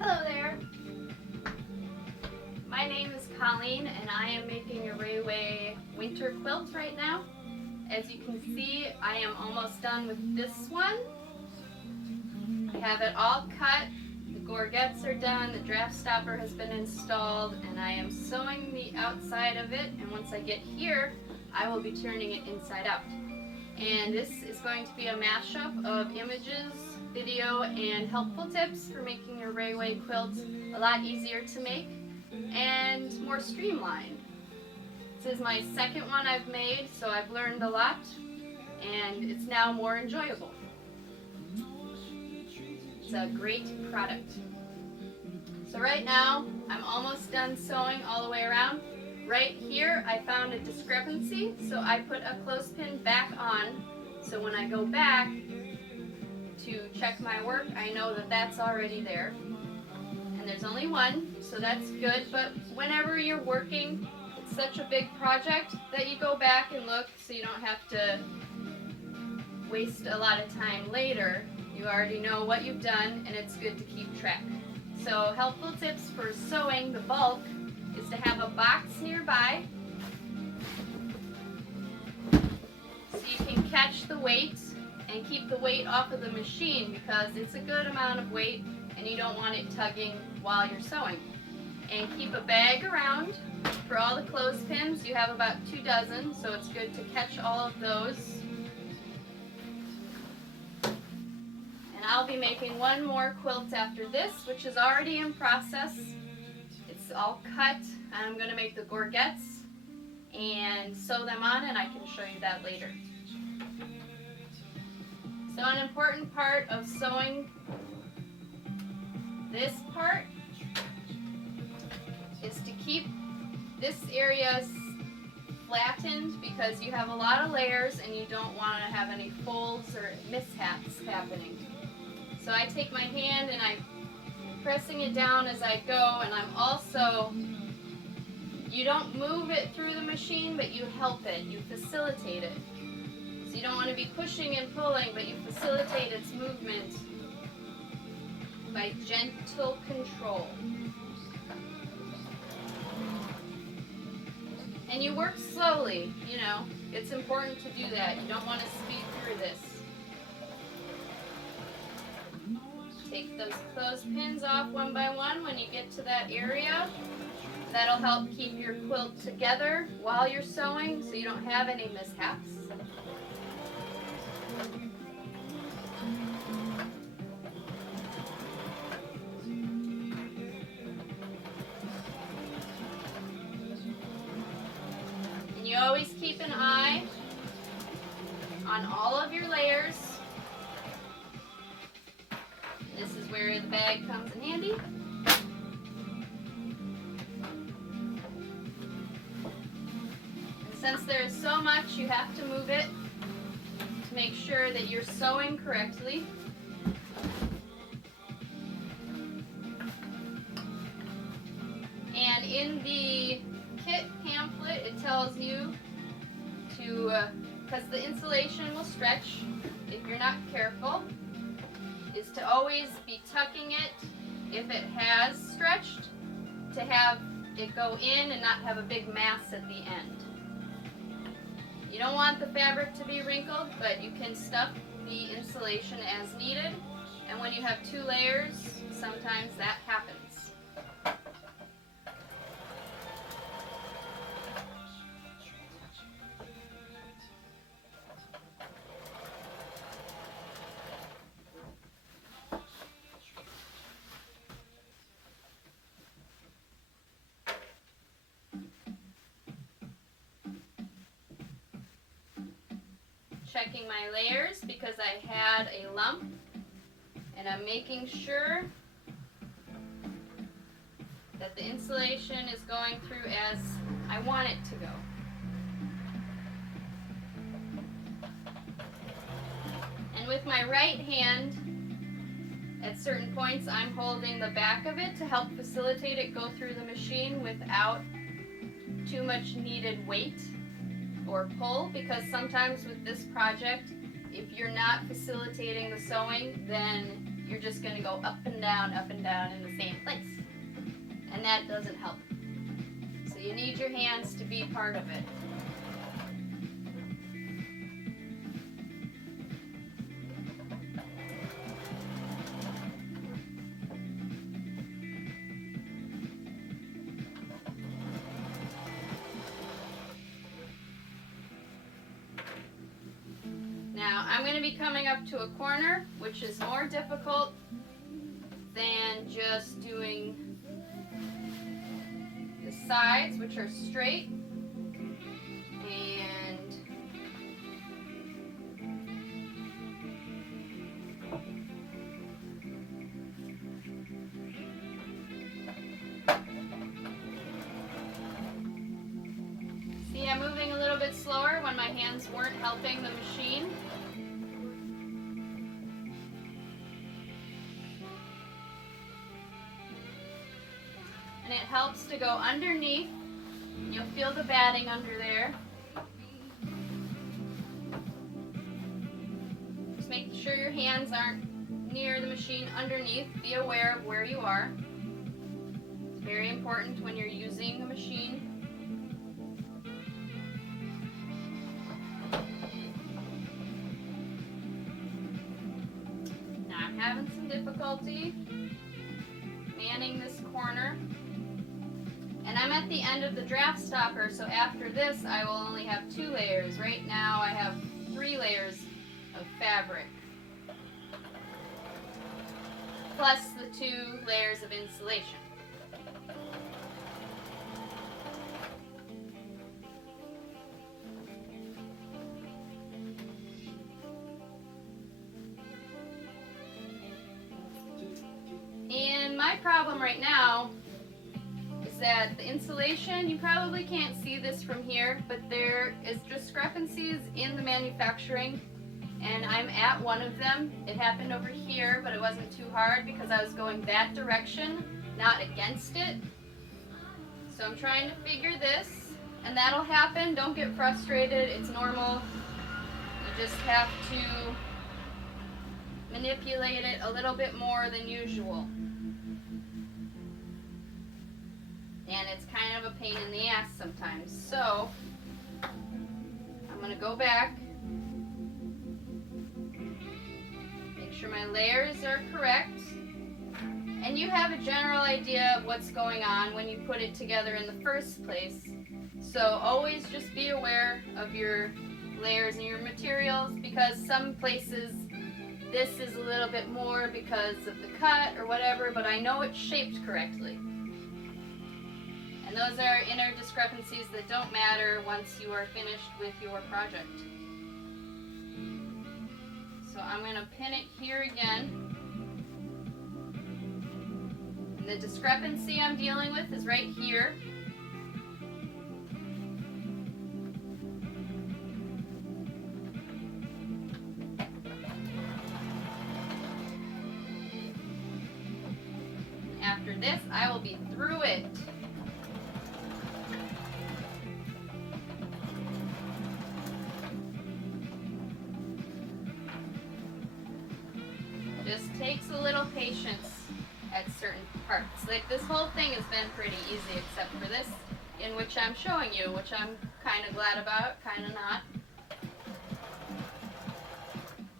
Hello there. My name is Colleen and I am making a Rayway winter quilt right now. As you can see, I am almost done with this one. I have it all cut, the gorgets are done, the draft stopper has been installed, and I am sewing the outside of it, and once I get here, I will be turning it inside out. And this is going to be a mashup of images, video, and helpful tips for making your Rayway quilt a lot easier to make and more streamlined. This is my second one I've made, so I've learned a lot, and it's now more enjoyable. It's a great product. So right now, I'm almost done sewing all the way around. Right here, I found a discrepancy, so I put a clothespin back on, so when I go back to check my work, I know that that's already there. And there's only one, so that's good, but whenever you're working, it's such a big project that you go back and look so you don't have to waste a lot of time later. You already know what you've done, and it's good to keep track. So helpful tips for sewing the bulk is to have a box nearby so you can catch the weight and keep the weight off of the machine, because it's a good amount of weight and you don't want it tugging while you're sewing. And keep a bag around for all the clothespins. You have about 2 dozen, so it's good to catch all of those. And I'll be making one more quilt after this, which is already in process. It's all cut. I'm going to make the gorgets and sew them on, and I can show you that later. So an important part of sewing this part is to keep this area flattened, because you have a lot of layers and you don't want to have any folds or mishaps happening. So I take my hand and I'm pressing it down as I go, and I'm also, you don't move it through the machine, but you help it, you facilitate it. So you don't want to be pushing and pulling, but you facilitate its movement by gentle control. And you work slowly, you know, it's important to do that. You don't want to speed through this. Take those clothespins off one by one when you get to that area. That'll help keep your quilt together while you're sewing so you don't have any mishaps. And you always keep an eye on all of your layers. This is where the bag comes in handy. And since there is so much, you have to move it to make sure that you're sewing correctly. And in the kit pamphlet, it tells you to, because the insulation will stretch if you're not careful, is to always be tucking it if it has stretched, to have it go in and not have a big mass at the end. You don't want the fabric to be wrinkled, but you can stuff the insulation as needed, and when you have 2 layers, sometimes that happens. Checking my layers because I had a lump, and I'm making sure that the insulation is going through as I want it to go. And with my right hand, at certain points I'm holding the back of it to help facilitate it go through the machine without too much needed weight or pull, because sometimes with this project, if you're not facilitating the sewing, then you're just going to go up and down in the same place. And that doesn't help. So you need your hands to be part of it. Now I'm going to be coming up to a corner, which is more difficult than just doing the sides, which are straight. And see, I'm moving a little bit slower when my hands weren't helping the machine. And it helps to go underneath. You'll feel the batting under there. Just make sure your hands aren't near the machine underneath. Be aware of where you are. It's very important when you're using a machine. Now I'm having some difficulty manning this corner. And I'm at the end of the draft stopper, so after this I will only have 2 layers. Right now I have 3 layers of fabric, plus the 2 layers of insulation. And my problem right now that the insulation, you probably can't see this from here, but there is discrepancies in the manufacturing, and I'm at one of them. It happened over here, but it wasn't too hard because I was going that direction, not against it. So I'm trying to figure this, and that'll happen. Don't get frustrated, it's normal. You just have to manipulate it a little bit more than usual. And it's kind of a pain in the ass sometimes. So I'm going to go back, make sure my layers are correct, and you have a general idea of what's going on when you put it together in the first place. So always just be aware of your layers and your materials, because some places this is a little bit more because of the cut or whatever, but I know it's shaped correctly. And those are inner discrepancies that don't matter once you are finished with your project. So I'm going to pin it here again. And the discrepancy I'm dealing with is right here. After this, I will be through it. Just takes a little patience at certain parts. Like this whole thing has been pretty easy except for this, in which I'm showing you, which I'm kind of glad about, kind of not.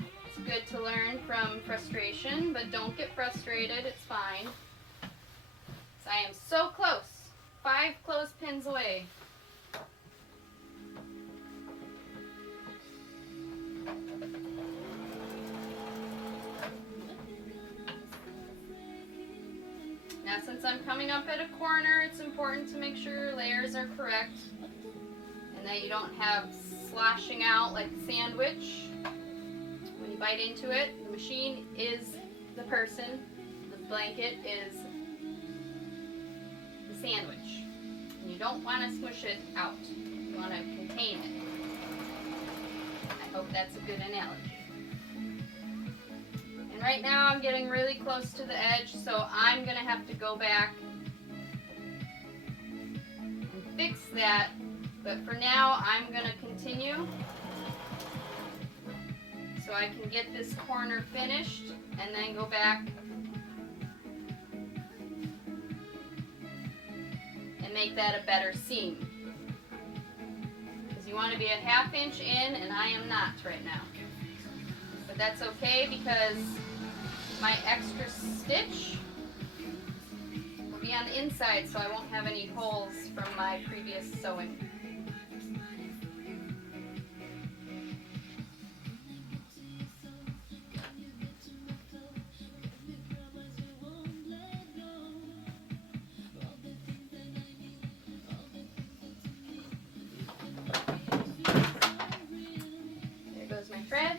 It's good to learn from frustration, but don't get frustrated, it's fine. So I am so close, 5 clothespins away. Now since I'm coming up at a corner, it's important to make sure your layers are correct and that you don't have sloshing out like a sandwich. When you bite into it, the machine is the person, the blanket is the sandwich. And you don't want to smush it out, you want to contain it. I hope that's a good analogy. And right now I'm getting really close to the edge, so I'm going to have to go back and fix that. But for now, I'm going to continue. so I can get this corner finished and then go back and make that a better seam. Because you want to be a 1/2 inch in, and I am not right now. But that's okay because my extra stitch will be on the inside, so I won't have any holes from my previous sewing. There goes my thread.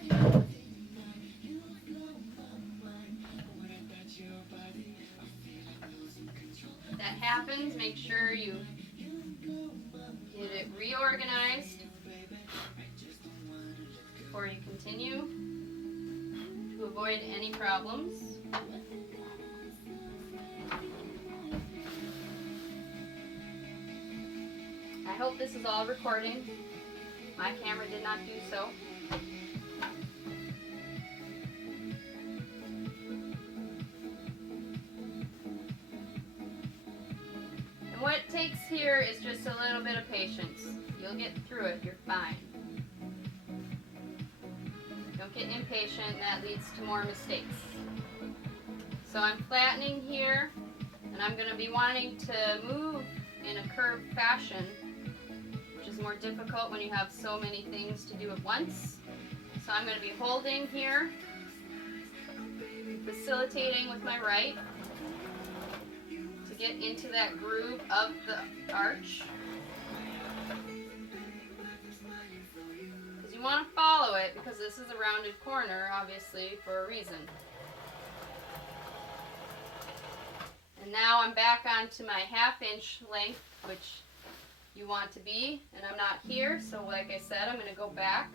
That happens, make sure you get it reorganized before you continue to avoid any problems. I hope this is all recording. My camera did not do so. And what it takes here is just a little bit of patience. You'll get through it, you're fine. Don't get impatient, that leads to more mistakes. So I'm flattening here, and I'm going to be wanting to move in a curved fashion, which is more difficult when you have so many things to do at once. So I'm going to be holding here, facilitating with my right to get into that groove of the arch. Because you want to follow it, because this is a rounded corner, obviously, for a reason. And now I'm back onto my 1/2 inch length, which you want to be, and I'm not here, so like I said, I'm going to go back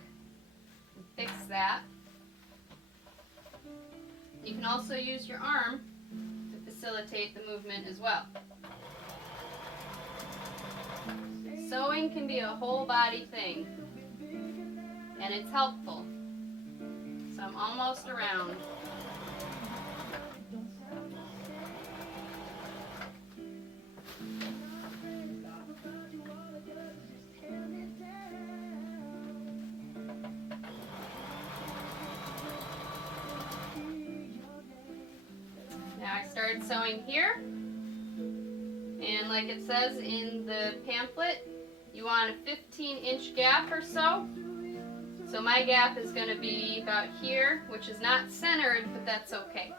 and fix that. You can also use your arm to facilitate the movement as well. Sewing can be a whole body thing, and it's helpful. So I'm almost around. Now I started sewing here, and like it says in the pamphlet, you want a 15-inch gap or so. So my gap is going to be about here, which is not centered, but that's okay.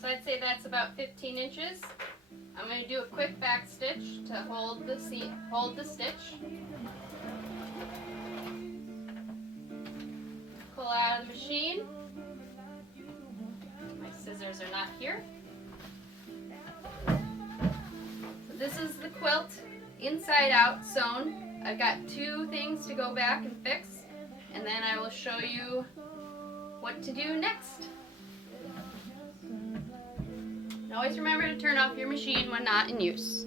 So I'd say that's about 15 inches. I'm going to do a quick back stitch to hold the stitch. Pull out of the machine. My scissors are not here. So this is the quilt inside out sewn. I've got 2 things to go back and fix, and then I will show you what to do next. And always remember to turn off your machine when not in use.